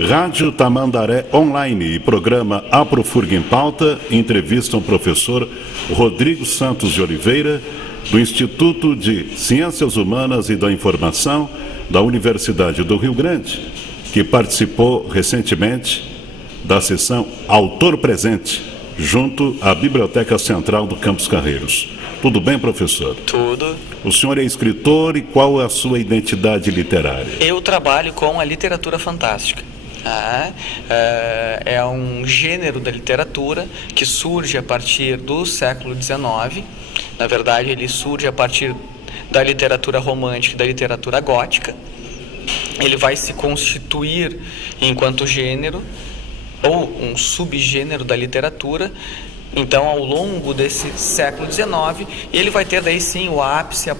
Rádio Tamandaré Online e programa Aprofurga em Pauta entrevistam o professor Rodrigo Santos de Oliveira, do Instituto de Ciências Humanas e da Informação da Universidade do Rio Grande, que participou recentemente da sessão Autor Presente, junto à Biblioteca Central do Campos Carreiros. Tudo bem, professor? Tudo. O senhor é escritor e qual é a sua identidade literária? Eu trabalho com a literatura fantástica. É um gênero da literatura que surge a partir do século XIX. Na verdade, ele surge a partir da literatura romântica e da literatura gótica. Ele vai se constituir enquanto gênero ou um subgênero da literatura. Então, ao longo desse século XIX, ele vai ter daí sim o ápice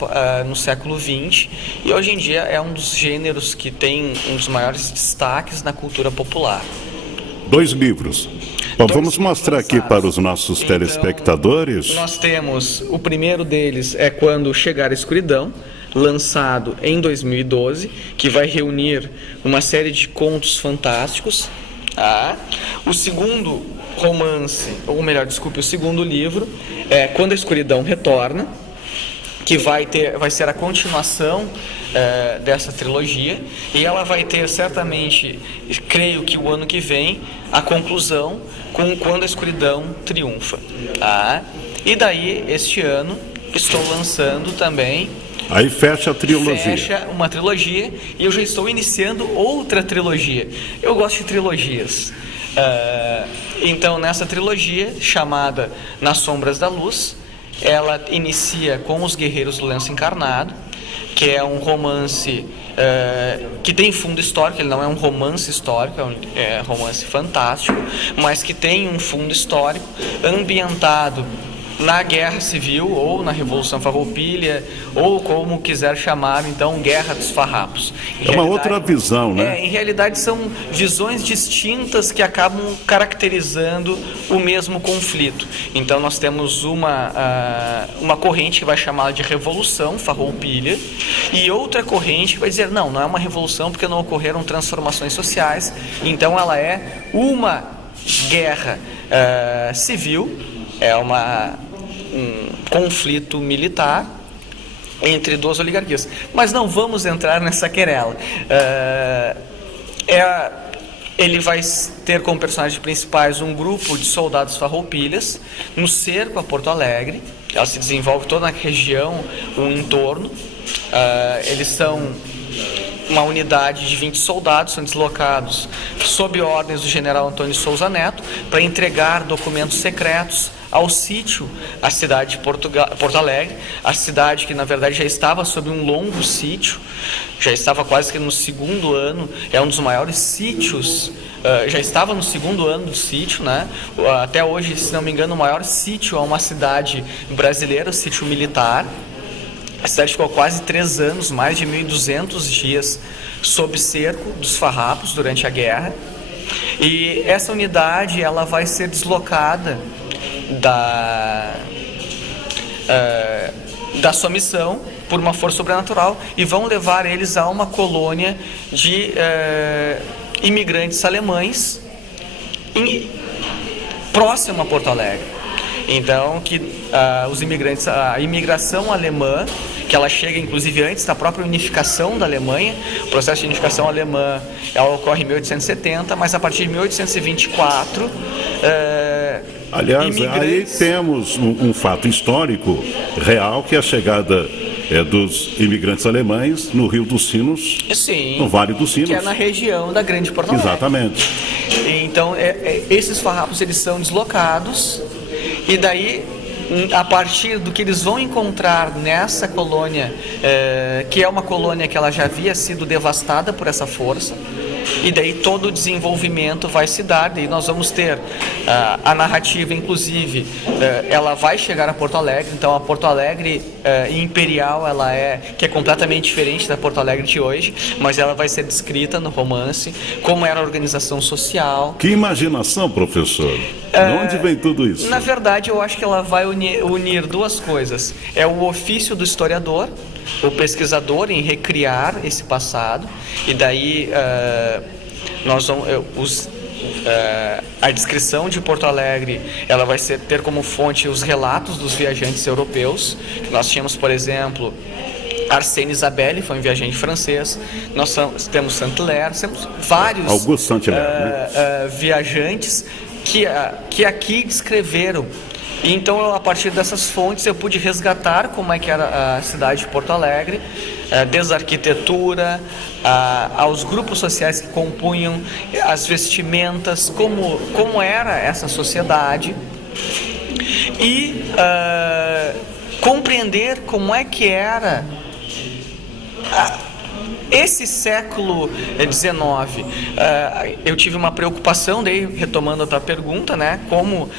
no século XX, e hoje em dia é um dos gêneros que tem um dos maiores destaques na cultura popular. 2 livros. Bom, vamos mostrar aqui para os nossos telespectadores. Nós temos, o primeiro deles é Quando Chegar a Escuridão, lançado em 2012, que vai reunir uma série de contos fantásticos. O segundo romance, ou melhor, desculpe, o segundo livro é Quando a Escuridão Retorna, que vai ser a continuação dessa trilogia, e ela vai ter certamente, creio que o ano que vem, a conclusão com Quando a Escuridão Triunfa. E daí, este ano, estou lançando também. Aí fecha a trilogia. Fecha uma trilogia e eu já estou iniciando outra trilogia. Eu gosto de trilogias. Então, nessa trilogia, chamada Nas Sombras da Luz, ela inicia com Os Guerreiros do Lenço Encarnado, que é um romance que tem fundo histórico. Ele não é um romance histórico, é um romance fantástico, mas que tem um fundo histórico ambientado na Guerra Civil, ou na Revolução Farroupilha, ou como quiser chamar, então, Guerra dos Farrapos. É uma outra visão, né? Em realidade, são visões distintas que acabam caracterizando o mesmo conflito. Então, nós temos uma corrente que vai chamar de Revolução Farroupilha, e outra corrente que vai dizer, não é uma revolução porque não ocorreram transformações sociais, então ela é uma guerra civil, é um conflito militar entre duas oligarquias. Mas não vamos entrar nessa querela. Ele vai ter como personagens principais um grupo de soldados farroupilhas no cerco a Porto Alegre. Ela se desenvolve toda na região, o entorno. Eles são uma unidade de 20 soldados, são deslocados sob ordens do general Antônio Souza Neto para entregar documentos secretos ao sítio, a cidade de Porto Alegre, a cidade que na verdade já estava sob um longo sítio, já estava quase que no segundo ano, é um dos maiores sítios, já estava no segundo ano do sítio, né? Até hoje, se não me engano, o maior sítio a uma cidade brasileira, o sítio militar. A cidade ficou quase 3 anos, mais de 1.200 dias sob cerco dos farrapos durante a guerra. E essa unidade ela vai ser deslocada da sua missão por uma força sobrenatural e vão levar eles a uma colônia de imigrantes alemães próximo a Porto Alegre. Então, a imigração alemã, que ela chega inclusive antes da própria unificação da Alemanha. O processo de unificação alemã ela ocorre em 1870, mas a partir de 1824... Aliás, aí temos um fato histórico real, que é a chegada dos imigrantes alemães no Rio dos Sinos, sim, no Vale dos Sinos. Que é na região da Grande Porto Alegre. Exatamente. Então, esses farrapos eles são deslocados, e daí, a partir do que eles vão encontrar nessa colônia, que é uma colônia que ela já havia sido devastada por essa força, e daí todo o desenvolvimento vai se dar. Daí nós vamos ter a narrativa, inclusive, ela vai chegar a Porto Alegre. Então a Porto Alegre imperial, que é completamente diferente da Porto Alegre de hoje, mas ela vai ser descrita no romance, como era a organização social. Que imaginação, professor! De onde vem tudo isso? Na verdade, eu acho que ela vai unir duas coisas. É o ofício do historiador, o pesquisador, em recriar esse passado, e daí a descrição de Porto Alegre, ela vai ter como fonte os relatos dos viajantes europeus. Nós tínhamos, por exemplo, Arsène Isabelle, foi um viajante francês. Nós temos Saint-Hilaire, temos vários Auguste Saint-Hilaire, viajantes que aqui descreveram. Então, a partir dessas fontes, eu pude resgatar como é que era a cidade de Porto Alegre, desde a arquitetura, aos grupos sociais que compunham, as vestimentas, como era essa sociedade, e compreender como é que era esse século XIX. Eu tive uma preocupação, daí retomando a tua pergunta, né, como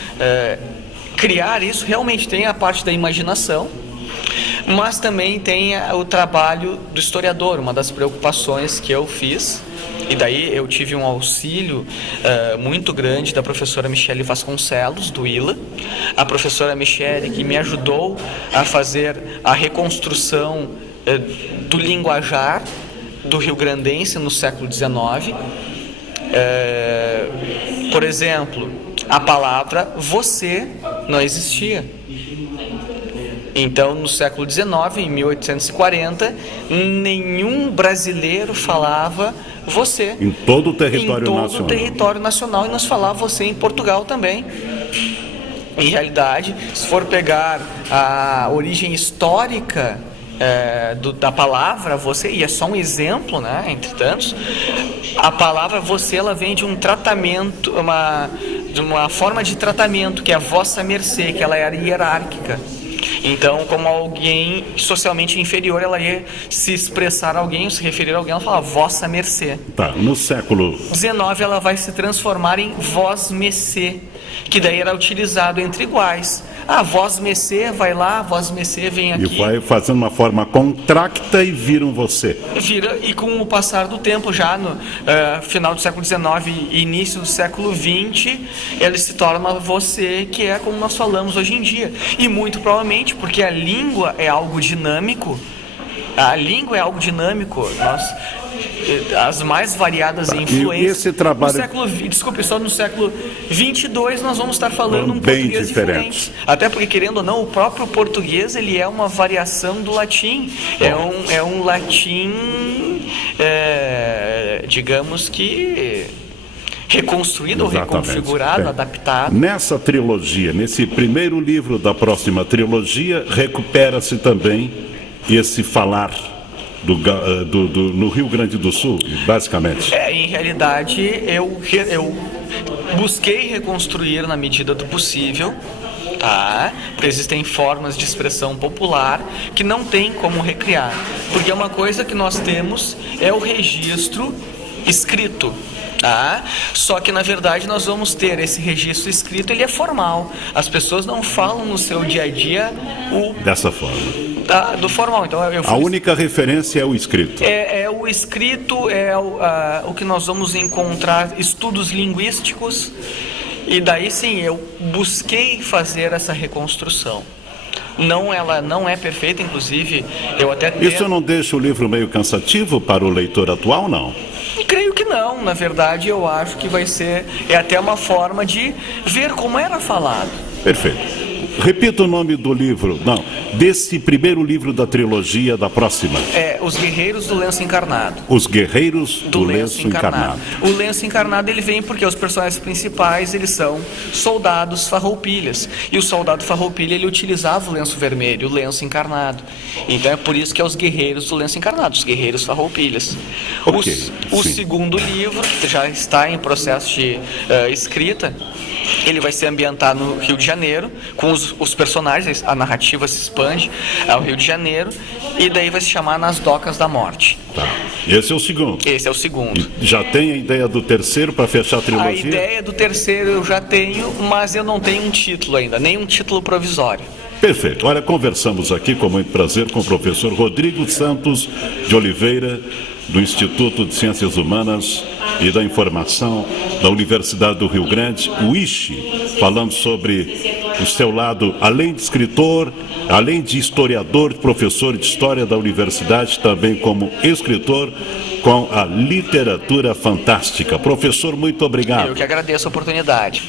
criar isso. Realmente tem a parte da imaginação, mas também tem o trabalho do historiador. Uma das preocupações que eu fiz, e daí eu tive um auxílio muito grande da professora Michele Vasconcelos, do ILA. A professora Michele, que me ajudou a fazer a reconstrução do linguajar do rio-grandense no século XIX. Por exemplo, a palavra você não existia. Então, no século XIX, em 1840, nenhum brasileiro falava você. Em todo o território nacional. Em todo o território nacional, e nós falávamos você em Portugal também. Em realidade, se for pegar a origem histórica da palavra você, e é só um exemplo, né, entre tantos, a palavra você, ela vem de um tratamento, de uma forma de tratamento, que é a vossa mercê, que ela era hierárquica. Então, como alguém socialmente inferior, ela ia se expressar a alguém, se referir a alguém, ela fala vossa mercê. Tá, no século XIX ela vai se transformar em vós mecê, que daí era utilizado entre iguais. Vós mecê, vai lá, vós mecê, vem aqui. E vai fazendo uma forma contracta e vira um você. Vira, e com o passar do tempo, já no final do século XIX e início do século XX, ele se torna você, que é como nós falamos hoje em dia. E muito provavelmente, porque a língua é algo dinâmico, as mais variadas influências. Esse trabalho... no século 22 nós vamos estar falando um português diferente. Até porque, querendo ou não, o próprio português, ele é uma variação do latim. É um latim, digamos que reconstruído, reconfigurado, adaptado. Nessa trilogia, nesse primeiro livro da próxima trilogia, recupera-se também esse falar no Rio Grande do Sul, basicamente. Em realidade, eu busquei reconstruir na medida do possível, tá? Porque existem formas de expressão popular que não tem como recriar. Porque uma coisa que nós temos é o registro escrito. Tá? Só que, na verdade, nós vamos ter esse registro escrito, ele é formal. As pessoas não falam no seu dia a dia dessa forma. Do formal. Então, a única referência é o escrito. O escrito, o que nós vamos encontrar, estudos linguísticos, e daí sim, eu busquei fazer essa reconstrução. Ela não é perfeita, inclusive, eu até... Isso não deixa o livro meio cansativo para o leitor atual, não? Creio que não. Na verdade, eu acho que vai ser... É até uma forma de ver como era falado. Perfeito. Repita o nome do livro, desse primeiro livro da trilogia da próxima. Os Guerreiros do Lenço Encarnado. Os Guerreiros do Lenço Encarnado. O Lenço Encarnado, ele vem porque os personagens principais, eles são soldados farroupilhas. E o soldado farroupilha, ele utilizava o lenço vermelho, o lenço encarnado. Então é por isso que é os Guerreiros do Lenço Encarnado, os Guerreiros farroupilhas. O segundo livro, que já está em processo de escrita, ele vai ser ambientado no Rio de Janeiro, com os personagens, a narrativa se expande ao Rio de Janeiro, e daí vai se chamar Nas Docas da Morte. Tá. Esse é o segundo. Esse é o segundo. E já tem a ideia do terceiro para fechar a trilogia? A ideia do terceiro eu já tenho, mas eu não tenho um título ainda, nem um título provisório. Perfeito. Olha, conversamos aqui com muito prazer com o professor Rodrigo Santos de Oliveira, do Instituto de Ciências Humanas e da Informação da Universidade do Rio Grande, o ISCHE, falando sobre o seu lado, além de escritor, além de historiador, professor de História da Universidade, também como escritor, com a literatura fantástica. Professor, muito obrigado. Eu que agradeço a oportunidade.